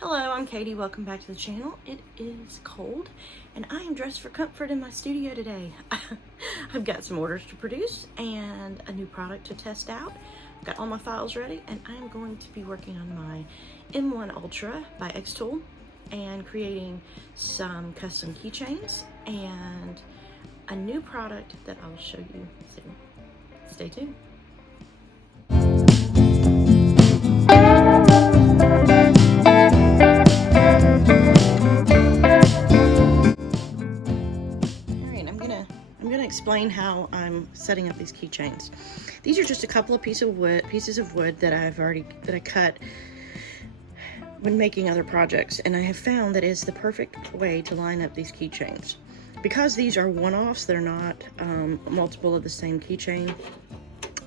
Hello, I'm Katie. Welcome back to the channel. It is cold and I am dressed for comfort in my studio today. I've got some orders to produce and a new product to test out. I've got all my files ready and I'm going to be working on my M1 Ultra by Xtool and creating some custom keychains and a new product that I'll show you soon. Stay tuned. I'm gonna explain how I'm setting up these keychains. These are just a couple of pieces of wood that I cut when making other projects, and I have found that it's the perfect way to line up these keychains. Because these are one-offs, they're not multiple of the same keychain.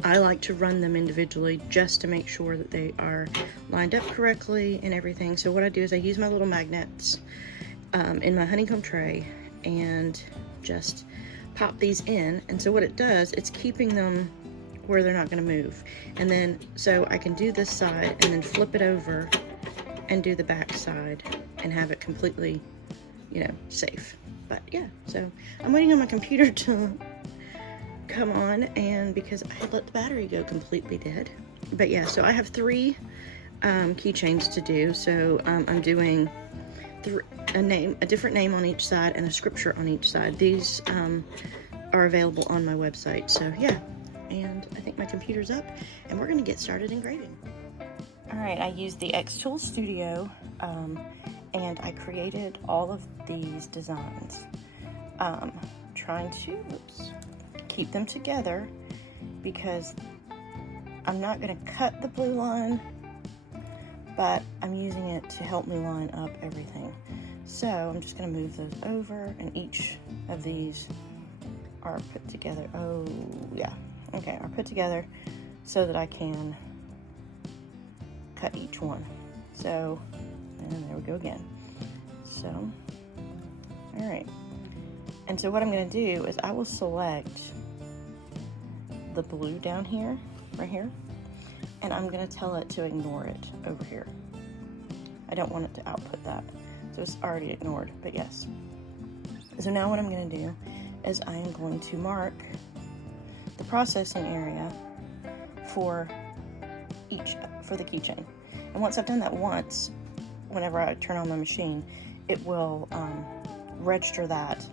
I like to run them individually just to make sure that they are lined up correctly and everything. So what I do is I use my little magnets in my honeycomb tray and just pop these in, and so what it does, it's keeping them where they're not going to move. And then so I can do this side and then flip it over and do the back side and have it completely, safe. But yeah, so I'm waiting on my computer to come on, and because I had let the battery go completely dead. But yeah, so I have three keychains to do. So I'm doing a different name on each side and a scripture on each side. These are available on my website. So yeah, and I think my computer's up and we're gonna get started engraving. All right, I used the Xtool Studio and I created all of these designs, trying to keep them together because I'm not gonna cut the blue line, but I'm using it to help me line up everything. So I'm just gonna move those over, and each of these are put together. Oh yeah, okay, are put together so that I can cut each one. So, and there we go again. So, all right. And so what I'm gonna do is I will select the blue down here, right here, and I'm gonna tell it to ignore it over here. I don't want it to output that. So it's already ignored, but yes. So now what I'm gonna do is I am going to mark the processing area for the keychain. And once I've done that once, whenever I turn on my machine, it will register that,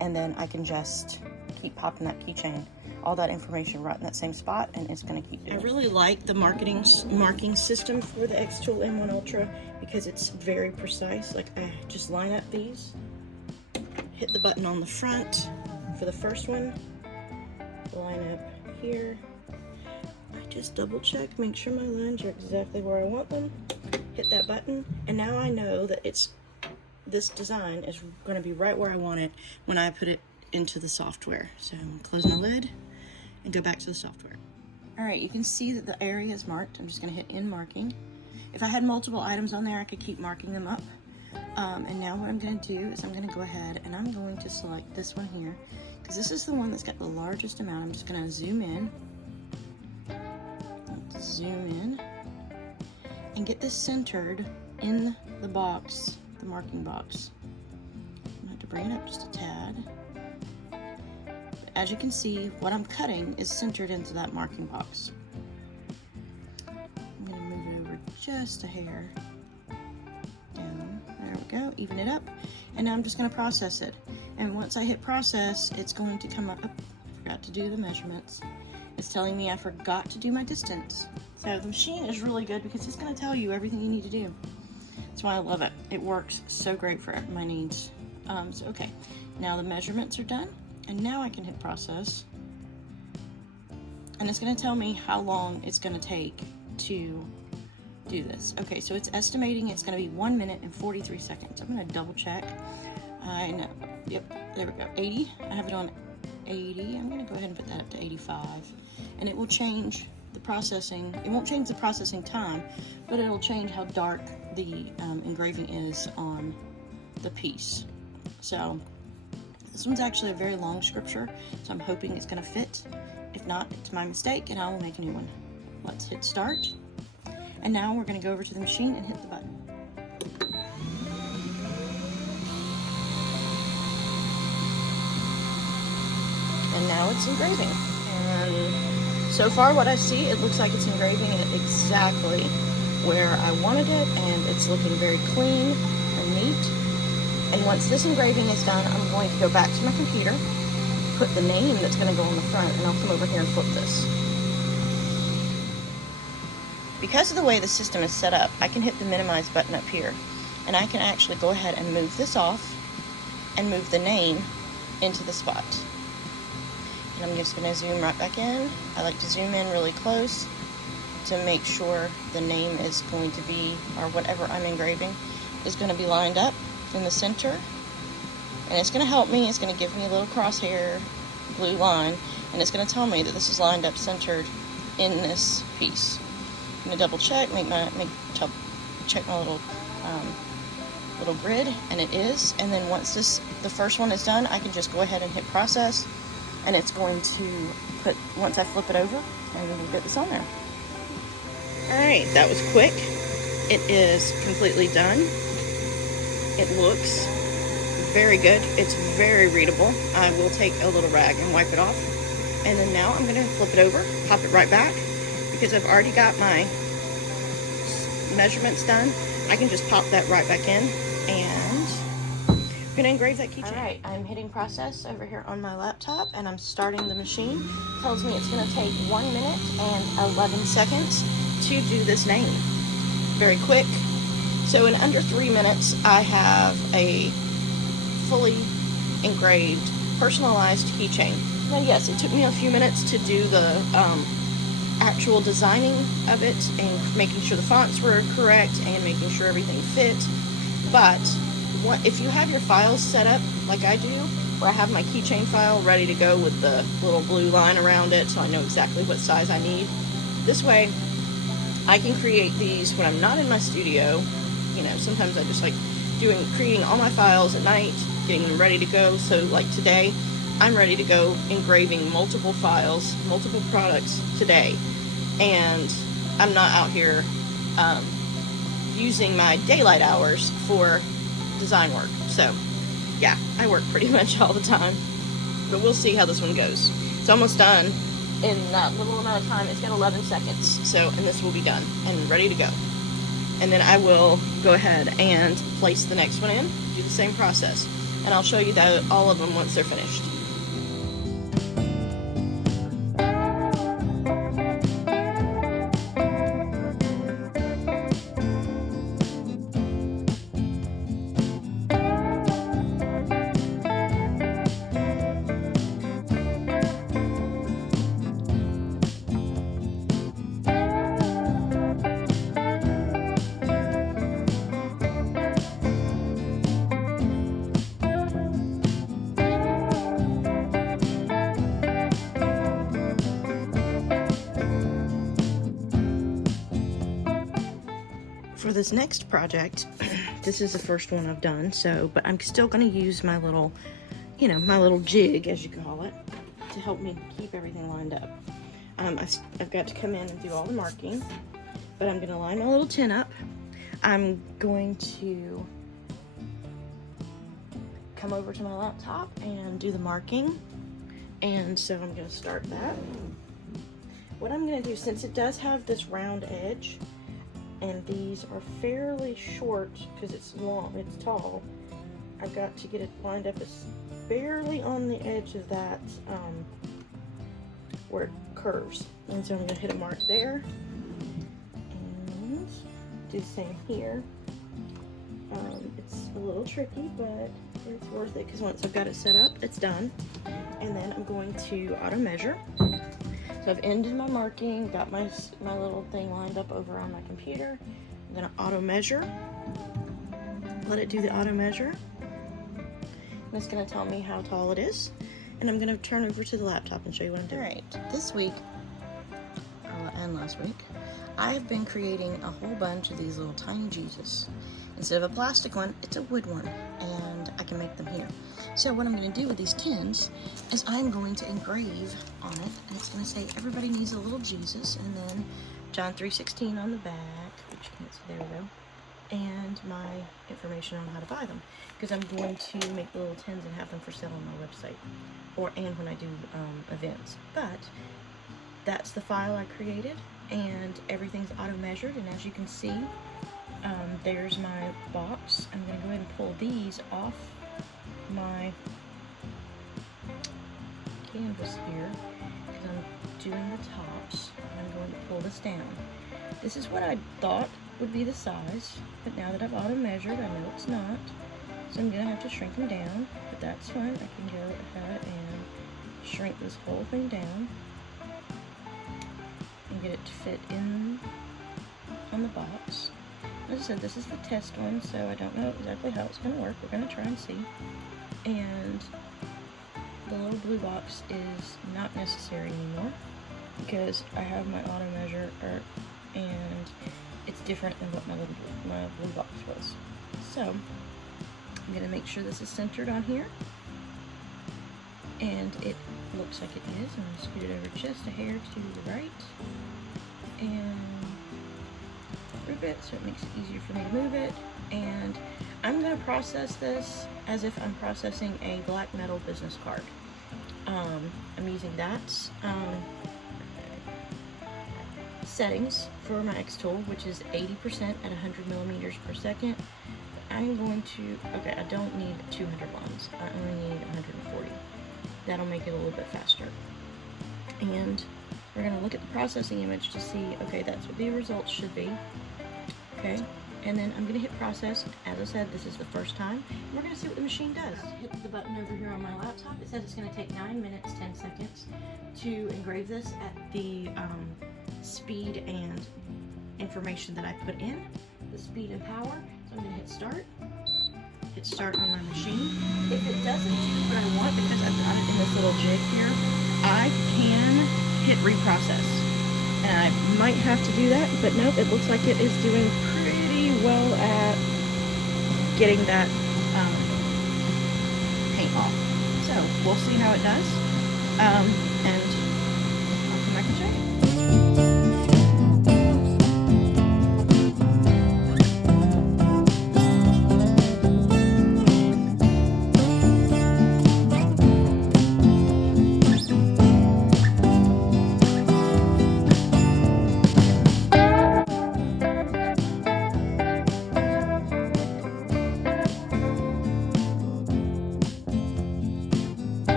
and then I can just keep popping that keychain, all that information right in that same spot, and it's going to keep doing it. I really like the marking system for the Xtool M1 Ultra because it's very precise. Like, I just line up these, hit the button on the front for the first one, line up here. I just double check, make sure my lines are exactly where I want them, hit that button, and now I know that this design is going to be right where I want it when I put it into the software. So I'm gonna close my lid and go back to the software. All right, you can see that the area is marked. I'm just gonna hit end marking. If I had multiple items on there, I could keep marking them up. And now what I'm gonna do is I'm gonna go ahead and I'm going to select this one here, because this is the one that's got the largest amount. I'm just gonna zoom in, and get this centered in the box, the marking box. I'm gonna have to bring it up just a tad. As you can see, what I'm cutting is centered into that marking box. I'm going to move it over just a hair. Down. There we go. Even it up. And now I'm just going to process it. And once I hit process, it's going to come up. I forgot to do the measurements. It's telling me I forgot to do my distance. So the machine is really good because it's going to tell you everything you need to do. That's why I love it. It works so great for my needs. So okay, now the measurements are done. And now I can hit process, and it's going to tell me how long it's going to take to do this. Okay, so it's estimating it's going to be 1 minute and 43 seconds. I'm going to double check. I know. Yep, there we go. 80. I have it on 80. I'm going to go ahead and put that up to 85, and it will change the processing. It won't change the processing time, but it'll change how dark the engraving is on the piece. So this one's actually a very long scripture, so I'm hoping it's going to fit. If not, it's my mistake, and I will make a new one. Let's hit start. And now we're going to go over to the machine and hit the button. now it's engraving. And so far what I see, it looks like it's engraving it exactly where I wanted it, and it's looking very clean and neat. And once this engraving is done, I'm going to go back to my computer, put the name that's going to go on the front, and I'll come over here and flip this. Because of the way the system is set up, I can hit the minimize button up here, and I can actually go ahead and move this off and move the name into the spot. And I'm just going to zoom right back in. I like to zoom in really close to make sure the name is going to be, or whatever I'm engraving, is going to be lined up in the center. And it's going to help me. It's going to give me a little crosshair blue line, and it's going to tell me that this is lined up centered in this piece. I'm going to double check, check my little little grid, and it is. And then once the first one is done, I can just go ahead and hit process, and it's going to put, once I flip it over, and we'll get this on there. Alright, that was quick. It is completely done. It looks very good. It's very readable. I will take a little rag and wipe it off. And then now I'm going to flip it over, pop it right back, because I've already got my measurements done. I can just pop that right back in, and I'm going to engrave that keychain. Alright, I'm hitting process over here on my laptop, and I'm starting the machine. It tells me it's going to take 1 minute and 11 seconds to do this name. Very quick. So in under 3 minutes, I have a fully engraved, personalized keychain. Now yes, it took me a few minutes to do the actual designing of it and making sure the fonts were correct and making sure everything fit. But if you have your files set up like I do, where I have my keychain file ready to go with the little blue line around it so I know exactly what size I need, this way I can create these when I'm not in my studio. You know, sometimes I just like creating all my files at night, getting them ready to go. So like today, I'm ready to go engraving multiple files, multiple products today. And I'm not out here using my daylight hours for design work. So yeah, I work pretty much all the time. But we'll see how this one goes. It's almost done in that little amount of time. It's got 11 seconds. So, and this will be done and ready to go. And then I will go ahead and place the next one in, do the same process. And I'll show you all of them once they're finished. For this next project, this is the first one I've done, but I'm still going to use my little, my little jig, as you call it, to help me keep everything lined up. I've got to come in and do all the marking, but I'm going to line my little tin up. I'm going to come over to my laptop and do the marking, and so I'm going to start that. What I'm going to do, since it does have this round edge, and these are fairly short because it's long, it's tall, I've got to get it lined up as barely on the edge of that where it curves. And so I'm going to hit a mark there and do the same here. It's a little tricky, but it's worth it because once I've got it set up, it's done. And then I'm going to auto measure. So I've ended my marking, got my little thing lined up over on my computer. I'm going to auto measure. Let it do the auto measure. And it's going to tell me how tall it is. And I'm going to turn over to the laptop and show you what I'm doing. Alright, this week, and last week, I have been creating a whole bunch of these little tiny Jesus. Instead of a plastic one, it's a wood one, and I can make them here. So what I'm going to do with these tins is I'm going to engrave on it, and it's going to say everybody needs a little Jesus, and then John 3:16 on the back, which you can't see, there we go. and my information on how to buy them, because I'm going to make the little tins and have them for sale on my website, and when I do events. But that's the file I created, and everything's auto measured. And as you can see, there's my box. I'm going to go ahead and pull these off my canvas here because I'm doing the tops. I'm going to pull this down. This is what I thought would be the size, but now that I've auto measured, I know it's not. So I'm going to have to shrink them down, but that's fine. I can go ahead and shrink this whole thing down and get it to fit in on the box. As I said, this is the test one, so I don't know exactly how it's going to work. We're going to try and see. And the little blue box is not necessary anymore because I have my auto measure, and it's different than what my blue box was. So I'm going to make sure this is centered on here, and it looks like it is. I'm going to scoot it over just a hair to the right and group it so it makes it easier for me to move it. And I'm going to process this as if I'm processing a black metal business card. I'm using that settings for my Xtool, which is 80% at 100 millimeters per second. I'm going to, okay, I don't need 200 lines. I only need 140. That'll make it a little bit faster. And we're going to look at the processing image to see, okay, that's what the results should be. Okay, and then I'm going to hit process. As I said, this is the first time. We're going to see what the machine does. Hit the button over here on my laptop. It says it's going to take 9 minutes, 10 seconds to engrave this at the speed and information that I put in, the speed and power. So I'm going to hit start on my machine. If it doesn't do what I want, because I've got it in this little jig here, I can hit reprocess. And I might have to do that, but nope, it looks like it is doing pretty well at getting that paint off. So we'll see how it does, and I'll come back and show you.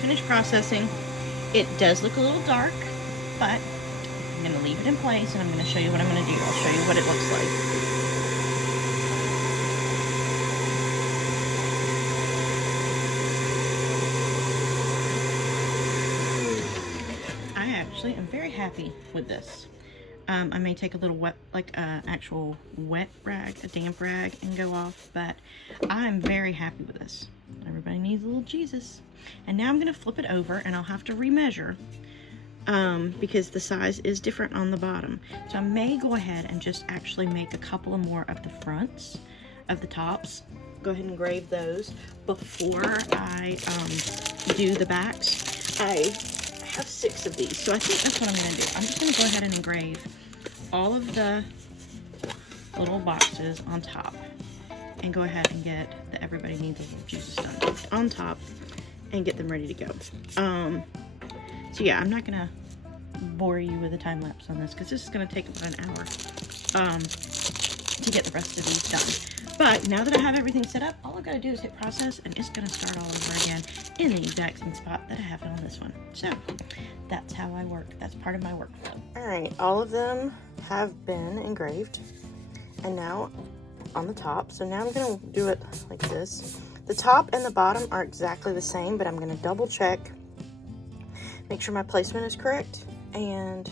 Finished processing. It does look a little dark, but I'm going to leave it in place and I'm going to show you what I'm going to do. I'll show you what it looks like. I actually am very happy with this. I may take a little wet, like actual wet rag, a damp rag, and go off, but I'm very happy with this. Everybody needs a little Jesus. And now I'm going to flip it over, and I'll have to remeasure because the size is different on the bottom. So I may go ahead and just actually make a couple of more of the fronts of the tops. Go ahead and engrave those before I do the backs. I have 6 of these, so I think that's what I'm going to do. I'm just going to go ahead and engrave all of the little boxes on top and go ahead and get the Everybody Needs a Little Jesus done on top and get them ready to go. So yeah, I'm not going to bore you with a time lapse on this because this is going to take about an hour to get the rest of these done. But now that I have everything set up, all I've got to do is hit process and it's going to start all over again in the exact same spot that I have it on this one. So that's how I work. That's part of my workflow. All right, all of them have been engraved, and now on the top. So now I'm going to do it like this. The top and the bottom are exactly the same, but I'm going to double check, make sure my placement is correct, and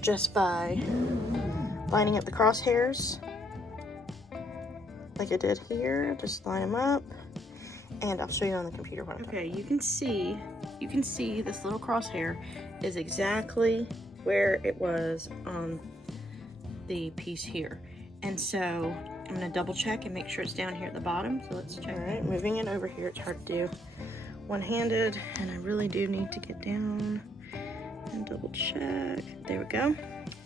just by lining up the crosshairs like I did here, just line them up, and I'll show you on the computer what I'm doing. Okay, you can see this little crosshair is exactly where it was on the piece here. And so I'm going to double check and make sure it's down here at the bottom. So let's check. All right, moving it over here. It's hard to do one-handed, and I really do need to get down and double check. There we go.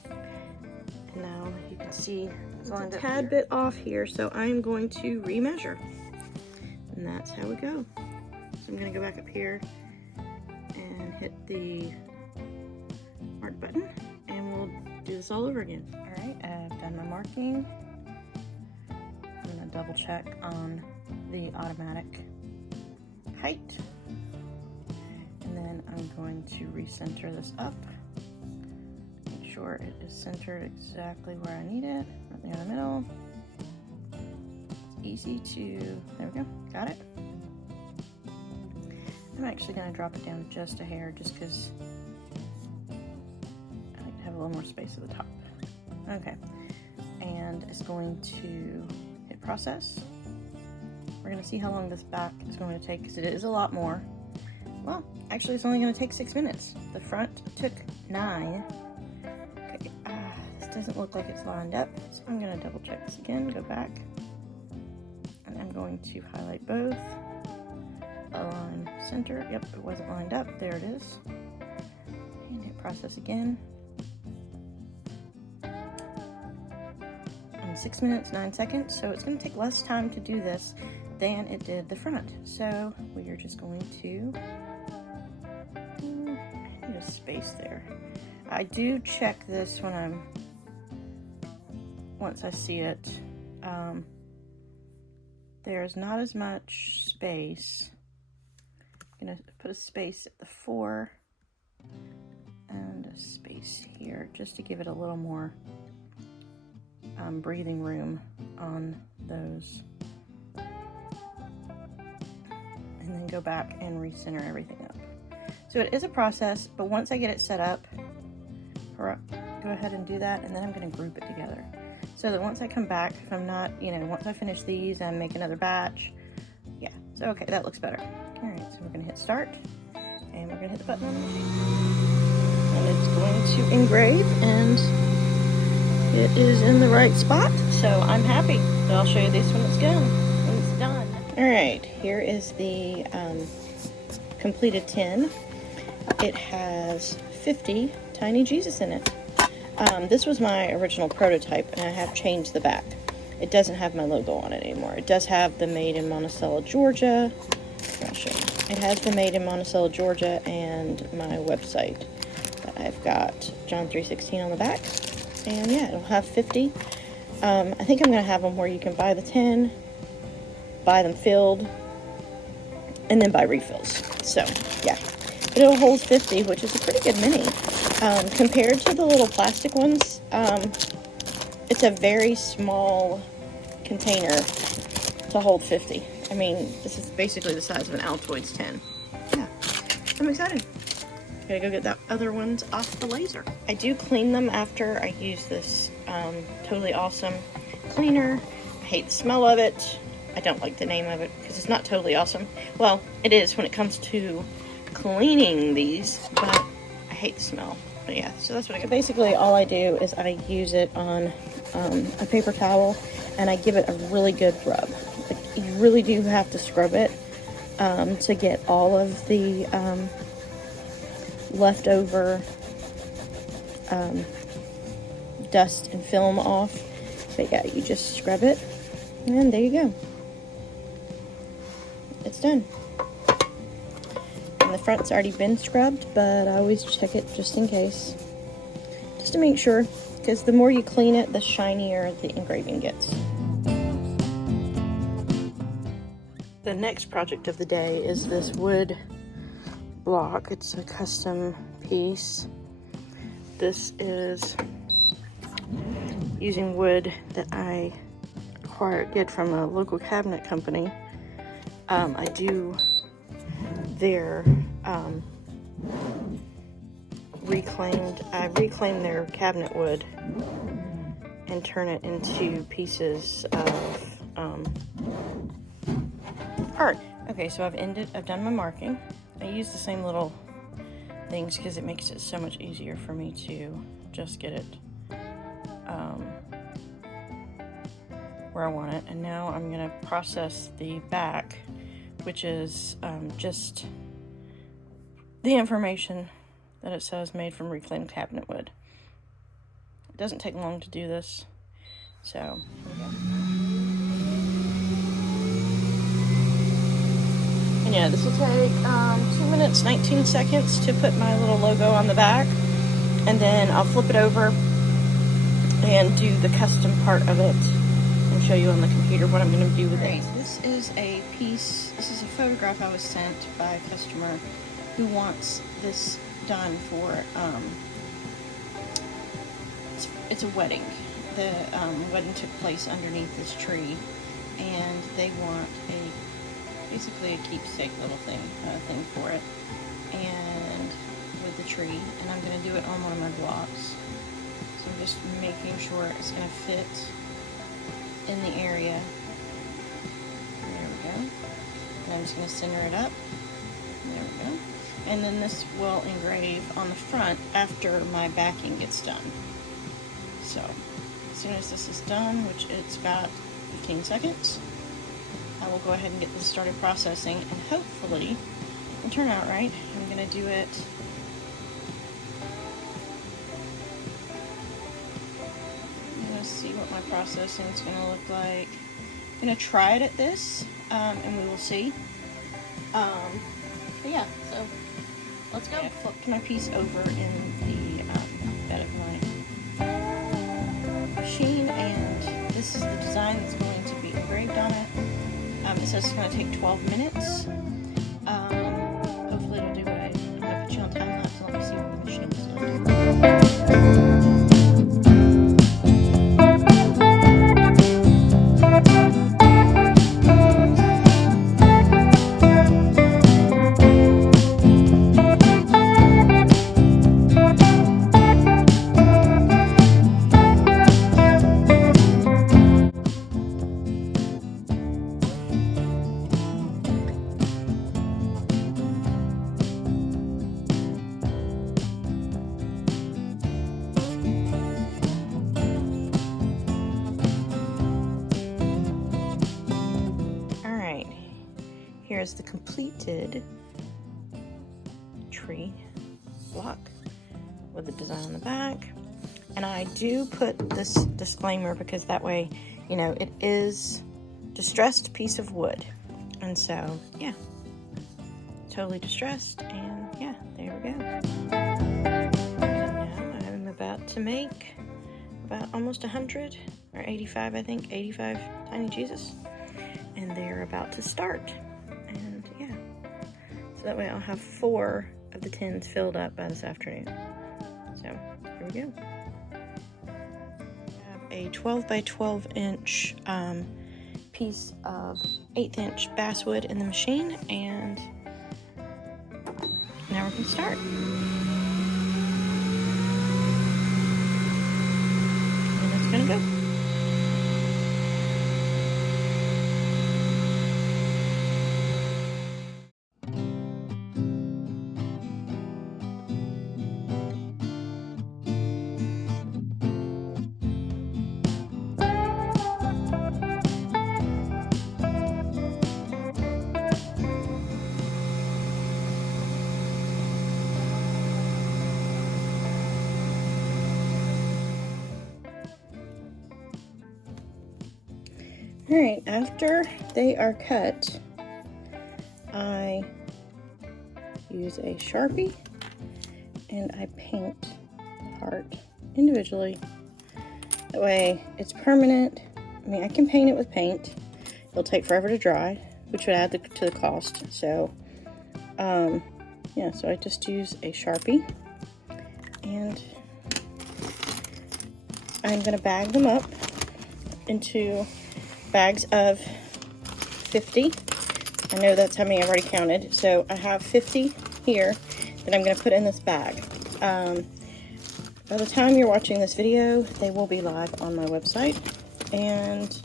And now you can see it's a tad bit off here, so I'm going to remeasure. And that's how we go. So I'm gonna go back up here and hit the mark button, and we'll do this all over again. All right, I've done my marking. I'm gonna double check on the automatic height. And then I'm going to recenter this up. Make sure it is centered exactly where I need it, right there in the middle. It's easy to, there we go, got it. I'm actually gonna drop it down just a hair just because I like to have a little more space at the top. Okay, and it's going to hit process. We're gonna see how long this back is going to take because it is a lot more. Well, actually it's only gonna take 6 minutes. The front took 9. Okay, this doesn't look like it's lined up, so I'm gonna double check this again, go back. And I'm going to highlight both. Align center, yep, it wasn't lined up, there it is. And hit process again. And 6 minutes, 9 seconds, so it's gonna take less time to do this than it did the front. So we are just going to need a space there. I do check this when once I see it. There's not as much space. I'm gonna put a space at the 4 and a space here just to give it a little more breathing room on those. And then go back and recenter everything up. So it is a process, but once I get it set up, go ahead and do that, and then I'm going to group it together. So that once I come back, if I'm not, once I finish these and make another batch, yeah. So okay, that looks better. All right, so we're going to hit start, and we're going to hit the button on the machine. And it's going to engrave, and it is in the right spot, so I'm happy. So I'll show you this when it's done. All right, here is the completed tin. It has 50 tiny Jesus in it. This was my original prototype, and I have changed the back. It doesn't have my logo on it anymore. It does have the Made in Monticello, Georgia. I'll show you. It has the Made in Monticello, Georgia, and my website. But I've got John 3:16 on the back, and yeah, it'll have 50. I think I'm gonna have them where you can buy the tin, buy them filled, and then buy refills. So yeah, but it'll hold 50, which is a pretty good mini. Compared to the little plastic ones, it's a very small container to hold 50. I mean, this is basically the size of an Altoids tin. Yeah, I'm excited. Gotta go get that other ones off the laser. I do clean them after I use this Totally Awesome cleaner. I hate the smell of it. I don't like the name of it because it's not Totally Awesome. Well, it is when it comes to cleaning these, but I hate the smell. But yeah, so that's what I get. Basically, all I do is I use it on a paper towel, and I give it a really good rub. Like, you really do have to scrub it to get all of the leftover dust and film off. But yeah, you just scrub it, and there you go. It's done. And the front's already been scrubbed, but I always check it just in case, just to make sure, because the more you clean it, the shinier the engraving gets. The next project of the day is this wood block. It's a custom piece. This is using wood that I did from a local cabinet company. I do their I reclaim their cabinet wood and turn it into pieces of art. Okay, so I've done my marking. I use the same little things because it makes it so much easier for me to just get it where I want it. And now I'm gonna process the back which is just the information that it says made from reclaimed cabinet wood. It doesn't take long to do this, so here we go. And yeah, this will take 2 minutes 19 seconds to put my little logo on the back, and then I'll flip it over and do the custom part of it and show you on the computer what I'm going to do with it. This is a piece, this is a photograph I was sent by a customer who wants this done for, it's a wedding. The wedding took place underneath this tree, and they want basically a keepsake little thing for it, and with the tree, and I'm going to do it on one of my blocks. So I'm just making sure it's going to fit in the area. There we go. And I'm just going to center it up. There we go. And then this will engrave on the front after my backing gets done. So as soon as this is done, which it's about 15 seconds, I will go ahead and get this started processing, and hopefully it'll turn out right. I'm going to do it see what my processing is going to look like. I'm going to try it at this, and we will see. But yeah, so let's go. I flipped my piece over in the bed of my machine, and this is the design that's going to be engraved on it. It says it's going to take 12 minutes. Hopefully it'll do what I'm going to put you on time lapse and let me see what the machine is going to do. Here's the completed tree block with the design on the back. And I do put this disclaimer because that way, you know, it is distressed piece of wood. And so, yeah, totally distressed. And yeah, there we go. And now I'm about to make about almost 100 or 85, I think, 85 tiny Jesus. And they're about to start. That way I'll have 4 of the tins filled up by this afternoon. So here we go. I have a 12 by 12 inch piece of 1/8 inch basswood in the machine, and now we're going to start. And it's going to go. Alright, after they are cut, I use a Sharpie and I paint the heart individually. That way it's permanent. I mean, I can paint it with paint. It'll take forever to dry, which would add to the cost. So, yeah, so I just use a Sharpie, and I'm going to bag them up into bags of 50. I know that's how many I've already counted. So I have 50 here that I'm going to put in this bag. By the time you're watching this video, they will be live on my website. And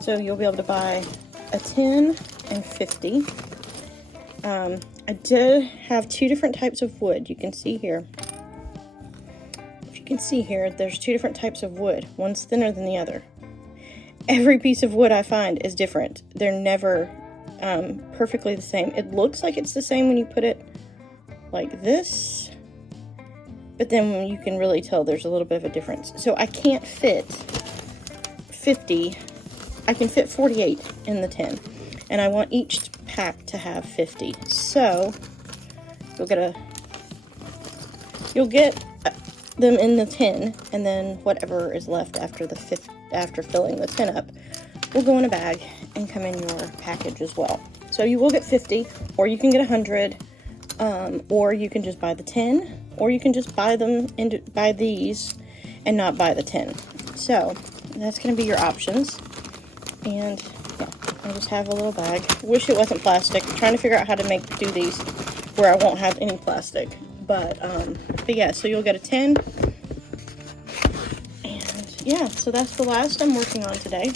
so you'll be able to buy a 10 and 50. I did have 2 different types of wood. You can see here. If you can see here, there's 2 different types of wood. One's thinner than the other. Every piece of wood I find is different. They're never perfectly the same. It looks like it's the same when you put it like this, but then you can really tell there's a little bit of a difference. So I can't fit 50, I can fit 48 in the tin, and I want each pack to have 50. So you'll get them in the tin, and then whatever is left after after filling the tin up will go in a bag and come in your package as well. So you will get 50, or you can get 100, or you can just buy the tin, or you can just buy these and not buy the tin. So that's going to be your options. And yeah, I just have a little bag. Wish it wasn't plastic. I'm trying to figure out how to do these where I won't have any plastic. But yeah, so you'll get a tin. And yeah, so that's the last I'm working on today.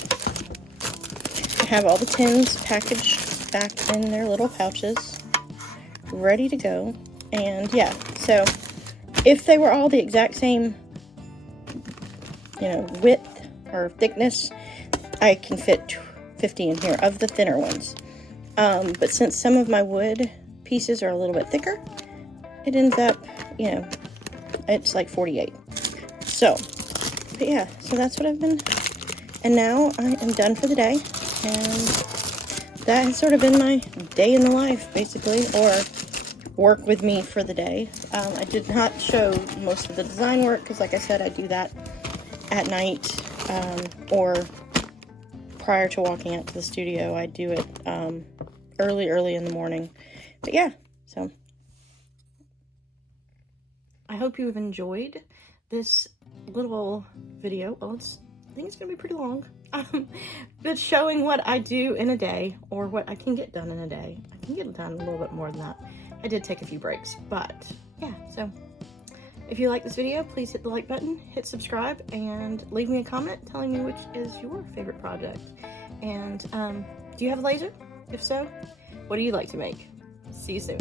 I have all the tins packaged back in their little pouches, ready to go. And yeah, so if they were all the exact same, width or thickness, I can fit 50 in here of the thinner ones. But since some of my wood pieces are a little bit thicker, it ends up, it's like 48. So, but yeah, so that's what I've been, and now I am done for the day, and that has sort of been my day in the life, basically, or work with me for the day. I did not show most of the design work, because like I said, I do that at night, or prior to walking out to the studio. I do it early in the morning. But yeah, so I hope you have enjoyed this little video. Well, I think it's gonna be pretty long, but showing what I do in a day, or what I can get done in a day. I can get done a little bit more than that. I did take a few breaks, but yeah, so if you like this video, please hit the like button, hit subscribe, and leave me a comment telling me which is your favorite project. And do you have a laser? If so, what do you like to make? See you soon.